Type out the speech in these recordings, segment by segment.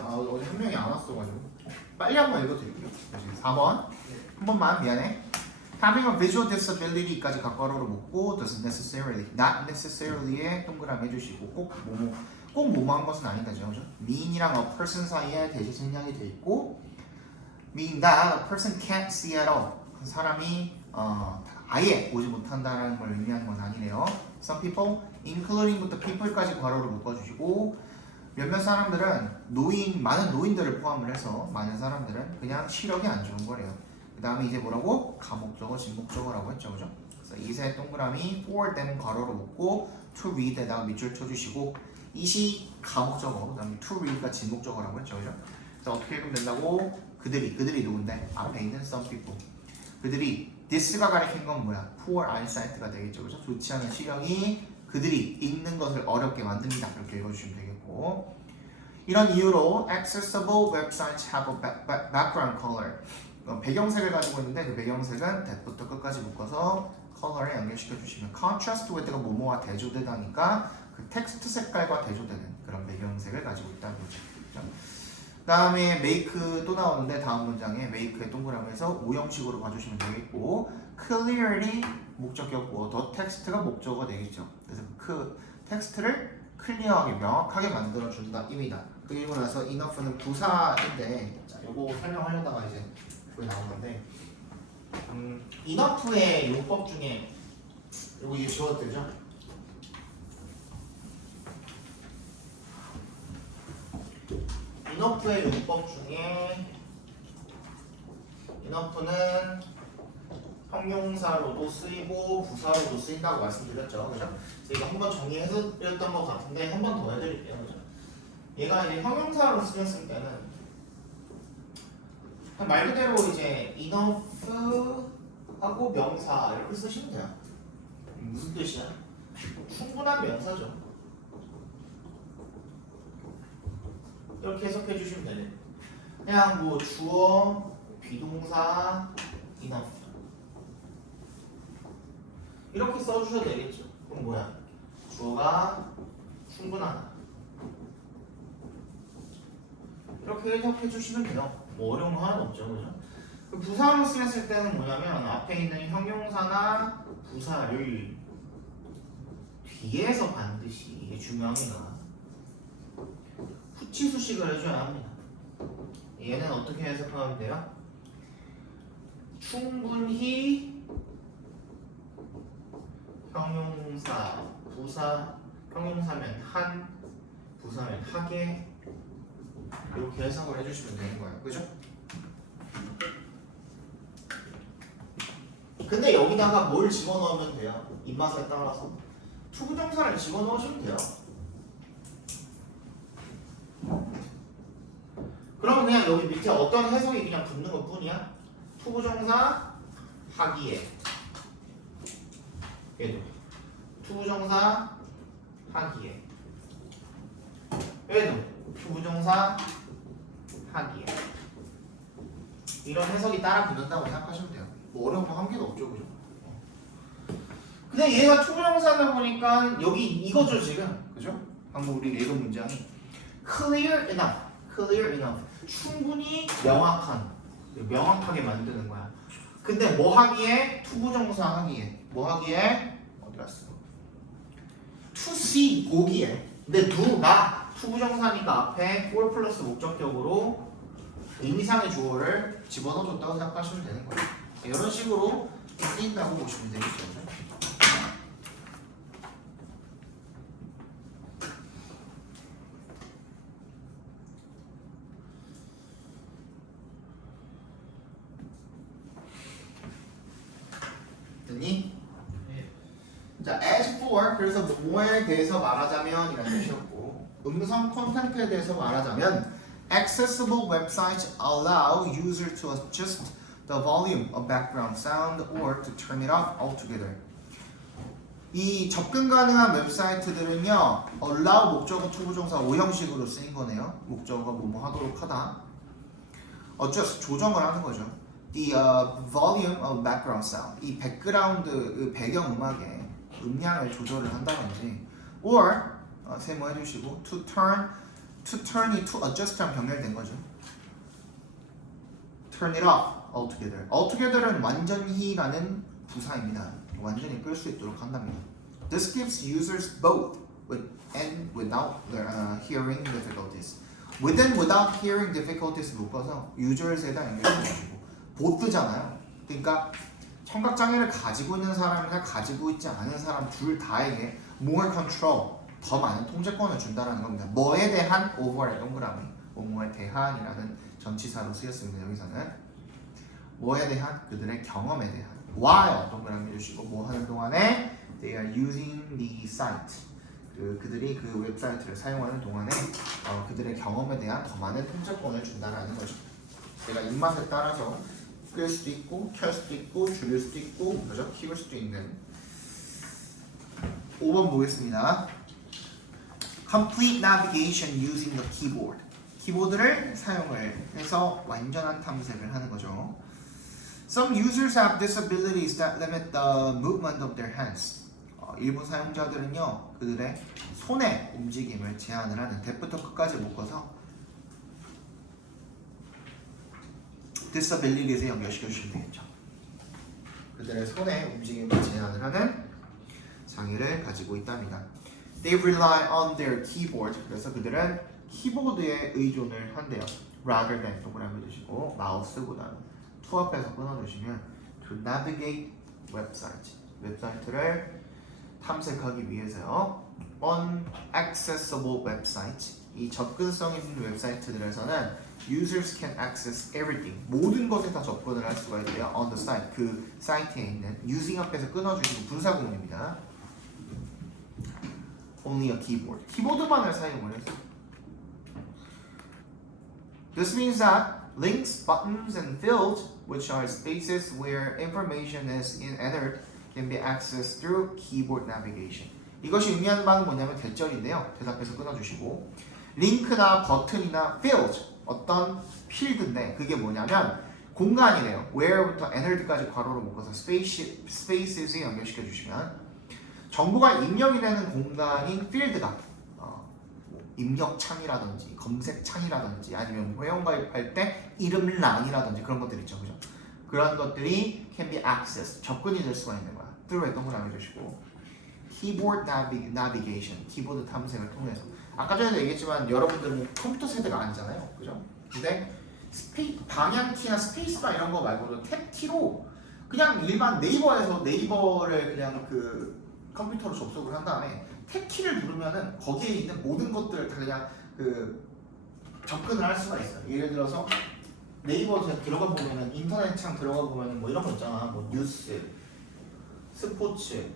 어제 한 명이 안 왔어가지고 빨리 한번 읽어드릴게요. 4번 한 번만 미안해. Having a visual disability까지 각괄호로 묶고 doesn't necessarily, not necessarly에 동그라미 해주시고 꼭 뭐뭐한 것은 아니다죠, 그죠? mean이랑 a person 사이에 대시 생략이 돼 있고 mean that a person can't see at all. 그 사람이 아예 보지 못한다라는 걸 의미하는 건 아니네요. Some people, including부터 people까지 괄호로 묶어주시고 몇몇 사람들은 많은 노인들을 포함을 해서 많은 사람들은 그냥 시력이 안 좋은 거래요. 그 다음에 이제 뭐라고? 가목적어, 진목적어라고 했죠, 그죠? 그래서 이세 동그라미 for them 괄호로 묶고 to read에다가 밑줄 쳐주시고 이시 가목적어, 그 다음에 to read가 진목적어라고 했죠, 그죠? 그래서 어떻게 읽으면 된다고? 그들이 누군데? 앞에 있는 some people. 그들이 this가 가리킨 건 뭐야? poor eyesight가 되겠죠, 그죠? 좋지 않은 시력이 그들이 읽는 것을 어렵게 만듭니다. 이렇게 읽어주시면 되겠고, 이런 이유로 accessible websites have a background color. 배경색을 가지고 있는데 그 배경색은 that부터 끝까지 묶어서 color에 연결시켜 주시면 contrast with가 뭐뭐와 대조되다니까 그 텍스트 색깔과 대조되는 그런 배경색을 가지고 있다는 거죠. 그 다음에 make 또 나오는데 다음 문장에 make의 동그라미에서 오형식으로 봐주시면 되겠고 clearly 목적격고 더 텍스트가 목적어가 되겠죠. 그래서 그 텍스트를 클리어하게 명확하게 만들어준다 입니다. 그리고 나서 enough는 부사인데 자, 요거 설명하려다가 이제 그게 나온 건데 enough의 용법 중에 요거 이게 지워도 되죠? enough의 용법 중에 enough는 형용사로도 쓰이고 부사로도 쓰인다고 말씀드렸죠, 그죠? 이거 한번 정리해드렸던 것 같은데 한 번 더 해드릴게요, 그죠? 얘가 이제 형용사로 쓰였을 때는 말 그대로 이제 enough 하고 명사 이렇게 쓰시면 돼요. 무슨 뜻이야? 충분한 명사죠. 이렇게 해석해 주시면 되네. 그냥 뭐 주어, 비동사, enough 이렇게 써주셔도 되겠죠. 그럼 뭐야? 주어가 충분하다. 이렇게 해석해 주시면 돼요. 뭐 어려운 거 하나도 없죠, 그죠? 부사로 쓰였을 때는 뭐냐면 앞에 있는 형용사나 부사를 뒤에서 반드시 이게 중요합니다. 후치수식을 해줘야 합니다. 얘는 어떻게 해석하면 돼요? 충분히 형용사, 부사, 형용사면 한, 부사면 하게 이렇게 해석을 해주시면 되는 거예요. 그죠? 근데 여기다가 뭘 집어넣으면 돼요? 입맛에 따라서 투부정사를 집어넣으시면 돼요. 그러면 그냥 여기 밑에 어떤 해석이 그냥 붙는 것 뿐이야? 투부정사 하기에 얘도 투부정사 하기에 얘도 투부정사 하기에 이런 해석이 따라 붙는다고 생각하시면 돼요. 뭐 어려운 거 한 개도 없죠, 그죠? 근데 얘가 투부정사다 보니까 여기 이거죠 지금, 그죠? 방금 우리 읽은 문장이 clear enough 충분히 명확하게 만드는 거야. 근데 뭐 하기에? 투부정사 하기에. 뭐 하기에? 어디 갔어? to see 보기에. 근데 누가 투부정사니까 앞에 for 플러스 목적격으로 의미상의 주어를 집어넣어줬다고 생각하시면 되는 거예요. 이런 식으로 쓰인다고 보시면 되겠죠. 됐니? 네. 자, as for 그래서 뭐에 대해서 말하자면 이라는 뜻이었고 음성 콘텐츠에 대해서 말하자면 accessible websites allow user to adjust the volume of background sound or to turn it off altogether. 이 접근 가능한 웹사이트들은요 allow 목적어 투부정사 오형식으로 쓰인 거네요. 목적어가 뭐뭐 하도록 하다. adjust 조정을 하는 거죠. The volume of background sound 이 백그라운드 배경 음악의 음량을 조절을 한다든지 or 세모해 주시고 to turn to turn이 to adjust랑 병렬된 거죠. turn it off altogether. altogether은 완전히라는 부사입니다. 완전히 끌 수 있도록 한답니다. This gives users both with and without hearing difficulties. with and without hearing difficulties 묶어서 users에다 연결해가지고 both잖아요. 그러니까 청각장애를 가지고 있는 사람이나 가지고 있지 않은 사람 둘 다에게 more control, 더 많은 통제권을 준다는 겁니다. 뭐에 대한 over의 동그라미, 뭐뭐에 대한이라는 전치사로 쓰였습니다. 여기서는 뭐에 대한? 그들의 경험에 대한. while 동그라미 주시고 뭐 하는 동안에 they are using the site. 그들이 그 웹사이트를 사용하는 동안에 그들의 경험에 대한 더 많은 통제권을 준다는 거죠. 제가 입맛에 따라서 끌 수도 있고, 켤 수도 있고, 줄일 수도 있고, 그죠? 키울 수도 있는. 5번 보겠습니다. Complete navigation using the keyboard. 키보드를 사용을 해서 완전한 탐색을 하는 거죠. Some users have disabilities that limit the movement of their hands. 일부 사용자들은요, 그들의 손의 움직임을 제한을 하는. 대부터 끝까지 묶어서 disabilities에 연결시켜 주시면 되겠죠. 그들의 손의 움직임을 제한을 하는 장애를 가지고 있답니다. They rely on their keyboard. 그래서 그들은 키보드에 의존을 한대요. rather than 동그라미 주시고 마우스보다는 to 앞에서 끊어주시면 to navigate website. 웹사이트를 탐색하기 위해서요. unaccessible website. 이 접근성 있는 웹사이트들에서는 users can access everything. 모든 것에 다 접근을 할 수가 있대요. on the site. 그 사이트에 있는 using 앞에서 끊어주시고 분사구문입니다. only a keyboard. 키보드만을 사용을 해서. This means that links, buttons, and fields, which are spaces where information is entered, can be accessed through keyboard navigation. 이것이 의미하는 바는 뭐냐면 대절인데요. 대답해서 끊어주시고 링크나 버튼이나 field, 어떤 필드인데 그게 뭐냐면 공간이래요. where부터 entered까지 괄호로 묶어서 spaces에 연결시켜 주시면 정보가 입력이 되는 공간인 필드가 입력창이라든지 검색창이라든지 아니면 회원가입할 때 이름란이라든지 그런 것들 있죠, 그죠? 그런 것들이 can be accessed, 접근이 될 수가 있는 거야. through에 동그라미 주시고 keyboard navigation, 키보드 탐색을 통해서. 아까 전에도 얘기했지만 여러분들은 컴퓨터 세대가 아니잖아요, 그죠? 근데 방향키나 스페이스바 이런 거 말고도 탭키로 그냥 일반 네이버를 그냥 그 컴퓨터로 접속을 한 다음에 탭키를 누르면은 거기에 있는 모든 것들을 다 그냥 그 접근을 할 수가 있어요. 예를 들어서 네이버에 들어가 보면은 인터넷 창 들어가 보면은 뭐 이런 거 있잖아. 뭐 뉴스, 스포츠,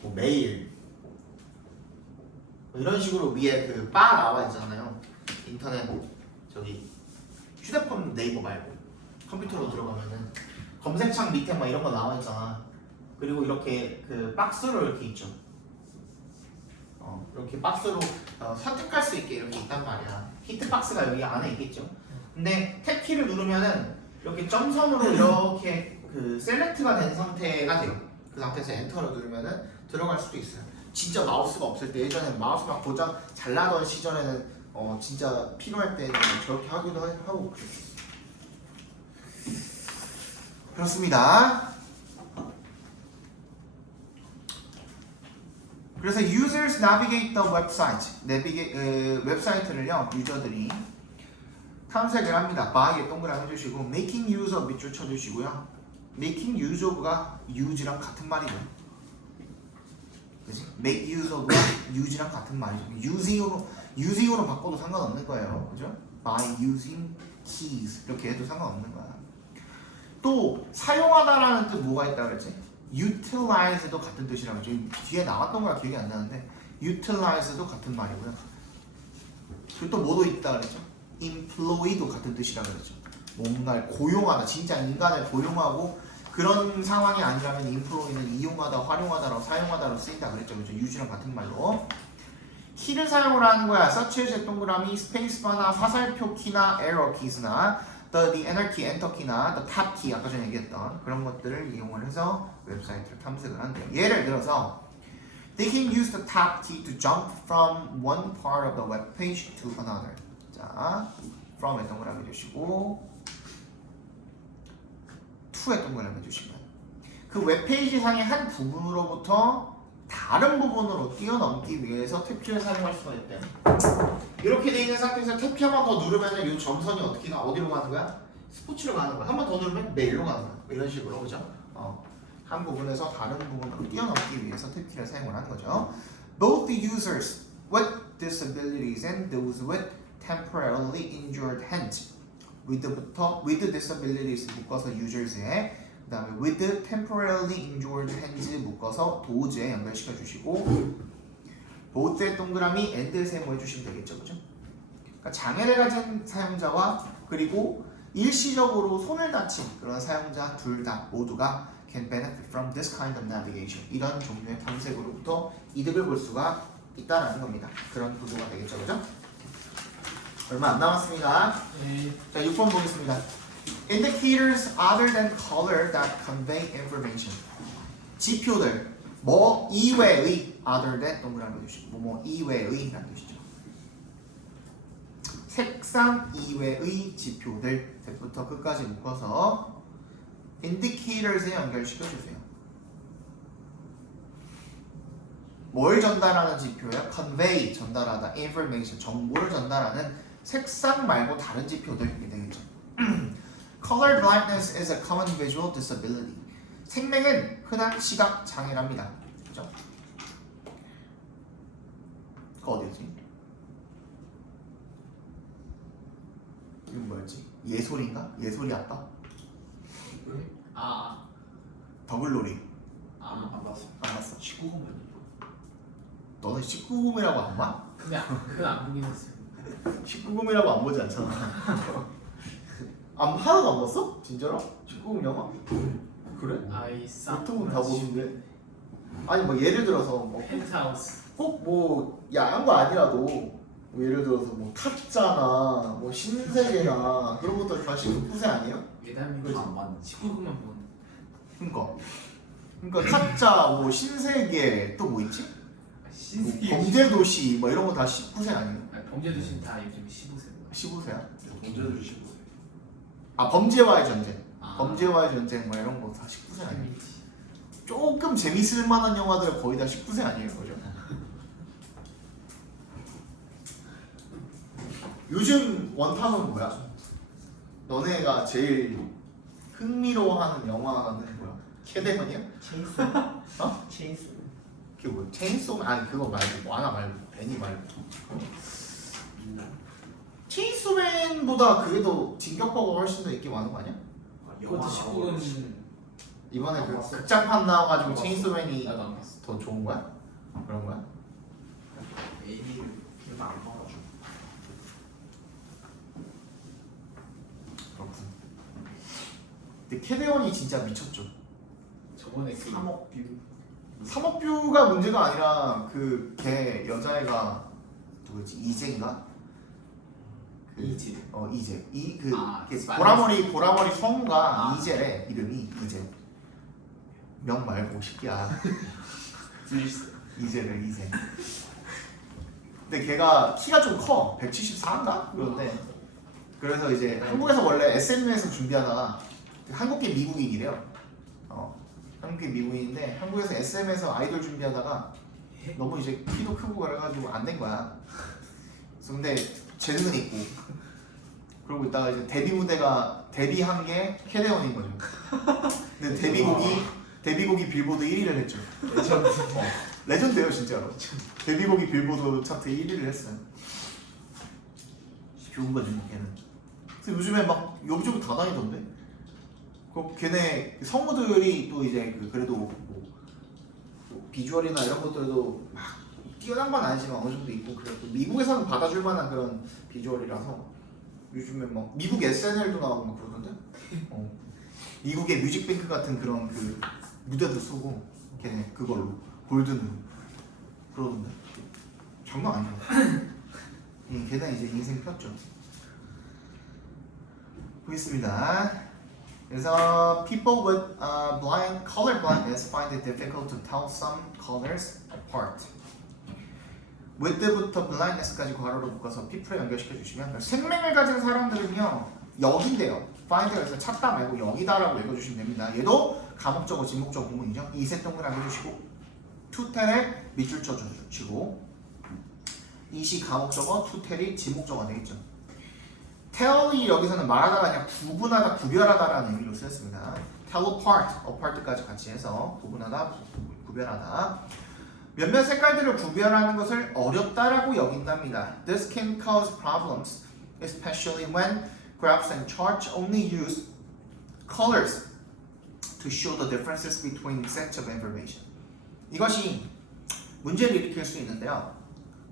뭐 메일, 뭐 이런 식으로 위에 그 바 나와 있잖아요. 인터넷 저기 휴대폰 네이버 말고 컴퓨터로 들어가면은 검색창 밑에 막 이런 거 나와 있잖아. 그리고 이렇게 그 박스로 이렇게 있죠. 이렇게 박스로 선택할 수 있게 이렇게 있단 말이야. 히트박스가 여기 안에 있겠죠. 근데 탭키를 누르면은 이렇게 점선으로 이렇게 그 셀렉트가 된 상태가 돼요. 그 상태에서 엔터를 누르면은 들어갈 수도 있어요. 진짜 마우스가 없을 때 예전에 마우스 막 고장 잘 나던 시절에는 진짜 필요할 때는 저렇게 하기도 하고 그렇습니다. 그래서 users navigate the website. 웹사이트를요 유저들이 탐색을 합니다. by에 동그라미 해주시고 making use of 밑줄 쳐주시고요. making use of가 use랑 같은 말이죠. 그치? make use of가 use랑 같은 말이죠. using으로 바꿔도 상관없는 거예요. 그죠? by using keys 이렇게 해도 상관없는 거야. 또 사용하다라는 뜻 뭐가 있다 그랬지? utilize도 같은 뜻이라고 했죠. 뒤에 나왔던 거라 기억이 안 나는데 utilize도 같은 말이고요. 그리고 또 뭐도 있다 그랬죠? employ도 같은 뜻이라고 그랬죠. 뭔가를 고용하다, 진짜 인간을 고용하고 그런 상황이 아니라면 employ는 이용하다, 활용하다로 사용하다로 쓰인다 그랬죠. 그죠? use랑 같은 말로. 키를 사용을 하는 거야. search as 동그라미, 스페이스바나 화살표 키나 arrow keys나 the enter key, enter key나 the tab key 아까 전에 얘기했던 그런 것들을 이용을 해서 웹사이트를 탐색을 한대요. 예를 들어서 They can use the tab key to jump from one part of the web page to another. 자, from에 동그라미 해주시고 to에 동그라미 해주시면 그 웹페이지 상의 한 부분으로부터 다른 부분으로 뛰어넘기 위해서 탭키를 사용할 수가 있대요. 이렇게 돼 있는 상태에서 탭키 한 번 더 누르면 이 점선이 어떻게 가? 어디로 가는 거야? 스포츠로 가는 거야. 한 번 더 누르면 메일로 가는 거야. 이런 식으로 그죠? 한 부분에서 다른 부분으로 뛰어넘기 위해서 탭키를 사용을 하는 거죠. Both the users with disabilities and those with temporarily injured hands with부터 with disabilities 묶어서 users에 그 다음에 with temporarily injured hands 묶어서 도즈에 연결시켜 주시고 both의 동그라미 and 세모 해주시면 되겠죠, 그죠? 그러니까 장애를 가진 사용자와 그리고 일시적으로 손을 다친 그런 사용자 둘 다 모두가 can benefit from this kind of navigation. 이런 종류의 탐색으로부터 이득을 볼 수가 있다라는 겁니다. 그런 구조가 되겠죠, 그죠? 얼마 안 남았습니다. 네. 자, 6번 보겠습니다. Indicators other than color that convey information. 지표들, 뭐 이외의 other than 동그라미 주시고 뭐 이외의 라는 뜻이죠. 색상 이외의 지표들, 대부터 끝까지 묶어서 indicators에 연결시켜 주세요. 뭘 전달하는 지표예요? convey, 전달하다, information, 정보를 전달하는 색상 말고 다른 지표들이 되겠죠. Color blindness is a common visual disability. 생맹은 흔한 시각 장애랍니다. 그죠? 그거 어디지? 이건 뭐였지? 예솔인가? 예솔이 아빠? 아, 더글로리. 안 봤어. 안 봤어? 19금은 너는 19금이라고 안 봐? 그건 안 보긴 했어요. 19금이라고 안 보지 않잖아. 하나도 안 봤어? 진짜로? 19금 영화? 그래? 아이 보통은 다 보는데. 아니 뭐 예를 들어서 뭐 펜트하우스. 꼭 뭐 야한 거 아니라도 뭐 예를 들어서 뭐 타짜나 뭐 신세계나 그런 것들 다 19세 아니에요? 예담이가 안 봤는 19금만 보는. 그러니까 타짜 뭐 신세계 또 뭐 있지? 뭐 신세계. 범죄도시 뭐 이런 거 다 19세 아니에요? 범죄도시는 다 요즘 15세고. 15세야? 범죄도 주시고 아 범죄와의 전쟁, 아. 범죄와의 전쟁 뭐 이런 거 다 19세 아니에요? 조금 재밌을 만한 영화들 거의 다 19세 아니에요, 그죠? 요즘 원탑은 뭐야? 너네가 제일 흥미로워하는 영화는 뭐야? 캐데먼이야? 체인소 어? 체인소 그게 뭐야? 체인소맨? 아니 그거 말고 뭐 하나 말고 베니 말고 체인소맨보다 그게 더 진격하고 훨씬 더 인기 많은 거 아니야? 그것도 19금. 이번에 그 안 봤어. 극장판 나와가지고 안 봤어. 체인소맨이 나도 안 봤어. 더 좋은 거야? 그런 거야? 애니를 걔가 안 봐가지고 그렇군. 근데 캐데온이 진짜 미쳤죠. 저번에 그 3억 뷰 3억 뷰가 문제가 아니라 그 걔 여자애가 누구지? 이재인가? 이재. 이재. 이그 아, 보라머리 성우가 아. 이재래. 이름이 이재. 명 말고 쉽게야. 이재래 이재. 근데 걔가 키가 좀 커. 174인가? 그런데 그래서 이제 한국에서 원래 SM에서 준비하다가 한국계 미국인이래요. 한국계 미국인인데 한국에서 SM에서 아이돌 준비하다가 너무 이제 키도 크고 그래가지고 안 된 거야. 그래서 근데 재능은 있고 그러고 있다가 이제 데뷔한 게 캐데온인 거죠. 근데 데뷔곡이 빌보드 1위를 했죠. 레전드예요 진짜로. 데뷔곡이 빌보드 차트 1위를 했어요. 좋은 거지 뭐 걔는. 그래서 요즘에 막 여기저기 다 다니던데. 그 걔네 성우들이 또 이제 그래도 뭐 비주얼이나 이런 것들도 막 뛰어난 건 아니지만 어느 정도 있고 그래도 미국에서는 받아줄 만한 그런 비주얼이라서 요즘에 막 미국 SNL도 나오고 막 그러던데. 미국의 뮤직뱅크 같은 그런 그 무대도 쓰고 걔네 그걸로 골든으로 그러던데. 장난 아니죠. 걔네 이제 인생 폈죠. 보겠습니다. 그래서 people with color blindness find it difficult to tell some colors apart. width부터 blindness까지 괄호로 묶어서 people에 연결시켜 주시면 생명을 가진 사람들은요 여긴데요. find에서 찾다 말고 여기다라고 읽어주시면 됩니다. 얘도 가목적어 지목적어 구문이죠. 이세 동그라미 해주시고 투텔에 밑줄 쳐주시고 이시 가목적어 투텔이 지목적어 되겠죠. tell이 여기서는 말하다가 아니라 구분하다 구별하다라는 의미로 쓰였습니다. tell apart, apart까지 같이 해서 구분하다 구별하다. 몇몇 색깔들을 구별하는 것을 어렵다라고 여긴답니다. This can cause problems, especially when graphs and charts only use colors to show the differences between sets of information. 이것이 문제를 일으킬 수 있는데요.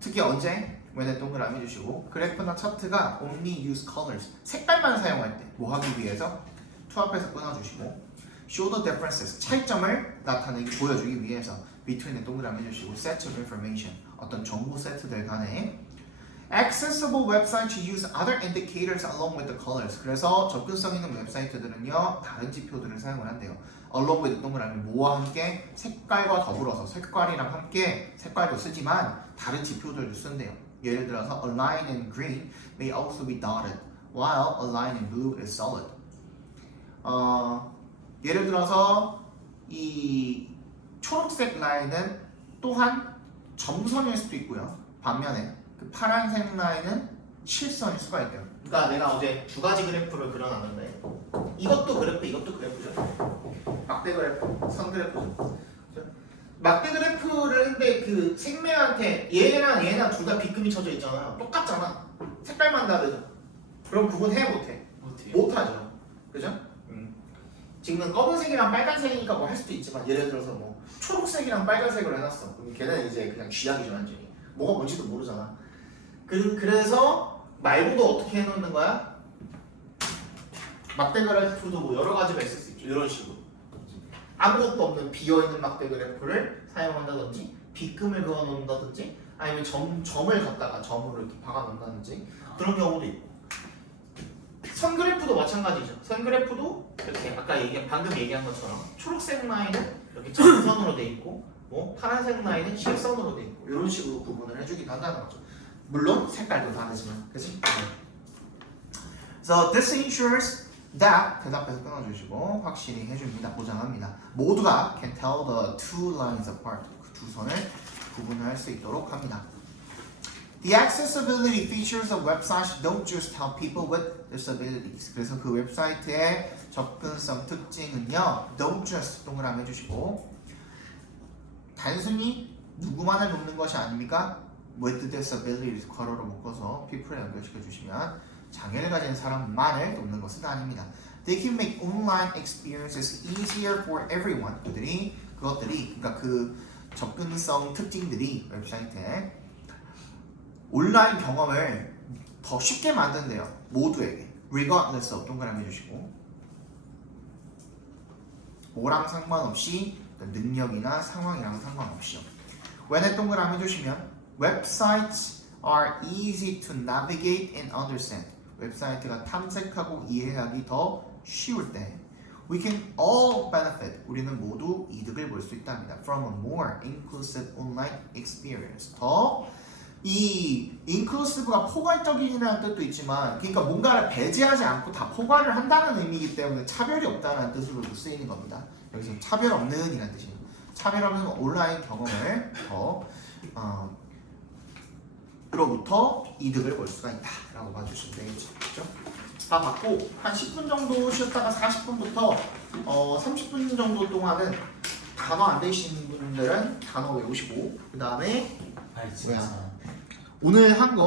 특히 언제? when에 동그라미 주시고 그래프나 차트가 only use colors, 색깔만 사용할 때 뭐 하기 위해서? to 앞에서 끊어주시고 show the differences, 차이점을 나타내기, 보여주기 위해서 between에 동그라미 해주시고 sets of information, 어떤 정보 세트들 간에 accessible websites use other indicators along with the colors. 그래서 접근성 있는 웹사이트들은요 다른 지표들을 사용을 한대요. along with 동그라미 뭐와 함께? 색깔과 더불어서 색깔이랑 함께 색깔도 쓰지만 다른 지표들도 쓴대요. 예를 들어서 a line in green may also be dotted while a line in blue is solid. 예를 들어서 이 초록색 라인은 또한 점선일 수도 있고요. 반면에 그 파란색 라인은 실선일 수가 있대요. 그러니까 내가 어제 두 가지 그래프를 그려놨는데 이것도 그래프, 이것도 그래프죠. 막대 그래프, 선 그래프죠. 막대 그래프를 했는데 그 생명한테 얘랑 얘랑 둘 다 빗금이 쳐져 있잖아요. 똑같잖아. 색깔만 다르죠. 그럼 구분해 못해? 못하죠. 그죠? 지금 검은색이랑 빨간색이니까 뭐 할 수도 있지만 예를 들어서 뭐 초록색이랑 빨간색으로 해놨어. 그럼 걔는 이제 그냥 쥐약이죠 완전히. 뭐가 뭔지도 모르잖아. 그래서 말고도 어떻게 해놓는 거야? 막대 그래프도 뭐 여러 가지가 있을 수 있죠. 이런 식으로 아무것도 없는 비어있는 막대 그래프를 사용한다든지 빗금을 그어놓는다든지 아니면 점을 갖다가 점으로 이렇게 박아놓는다든지 그런 경우도 있고 선 그래프도 마찬가지죠. 선 그래프도 이렇게 아까 방금 얘기한 것처럼 초록색 라인은 이렇게 점선으로 돼 있고 뭐 파란색 라인은 실선으로 돼 있고 이런 식으로 구분을 해주기도 한다는 거죠. 물론 색깔도 다르지만 그치? So this ensures that 대답해서 끊어주시고 확실히 해줍니다. 보장합니다. 모두가 can tell the two lines apart. 그 두 선을 구분할 수 있도록 합니다. The accessibility features of websites don't just help people with disabilities. 그래서 그 웹사이트의 접근성 특징은요, don't just 동그라미 해주시고 단순히 누구만을 돕는 것이 아닙니까? with disabilities 괄호로 묶어서 people에 연결시켜 주시면 장애를 가진 사람만을 돕는 것은 아닙니다. They can make online experiences easier for everyone. 그것들이 그러니까 그 접근성 특징들이 웹사이트에 온라인 경험을 더 쉽게 만든대요. 모두에게. regardless of 동그라미 해주시고 뭐랑 상관없이 능력이나 상황이랑 상관없이요. when에 동그라미 해주시면 websites are easy to navigate and understand. 웹사이트가 탐색하고 이해하기 더 쉬울 때 we can all benefit. 우리는 모두 이득을 볼 수 있답니다. from a more inclusive online experience. 더 이 inclusive가 포괄적이라는 뜻도 있지만 그러니까 뭔가를 배제하지 않고 다 포괄을 한다는 의미이기 때문에 차별이 없다는 뜻으로도 쓰이는 겁니다. 여기서 차별 없는 이라는 뜻이에요. 차별 없는 온라인 경험을 더 로부터 이득을 볼 수가 있다라고 봐주시면 되겠죠. 그렇죠? 다 받고 한 10분 정도 쉬었다가 40분부터 30분 정도 동안은 단어 안 되시는 분들은 단어 외우시고 그 다음에 오늘 한 거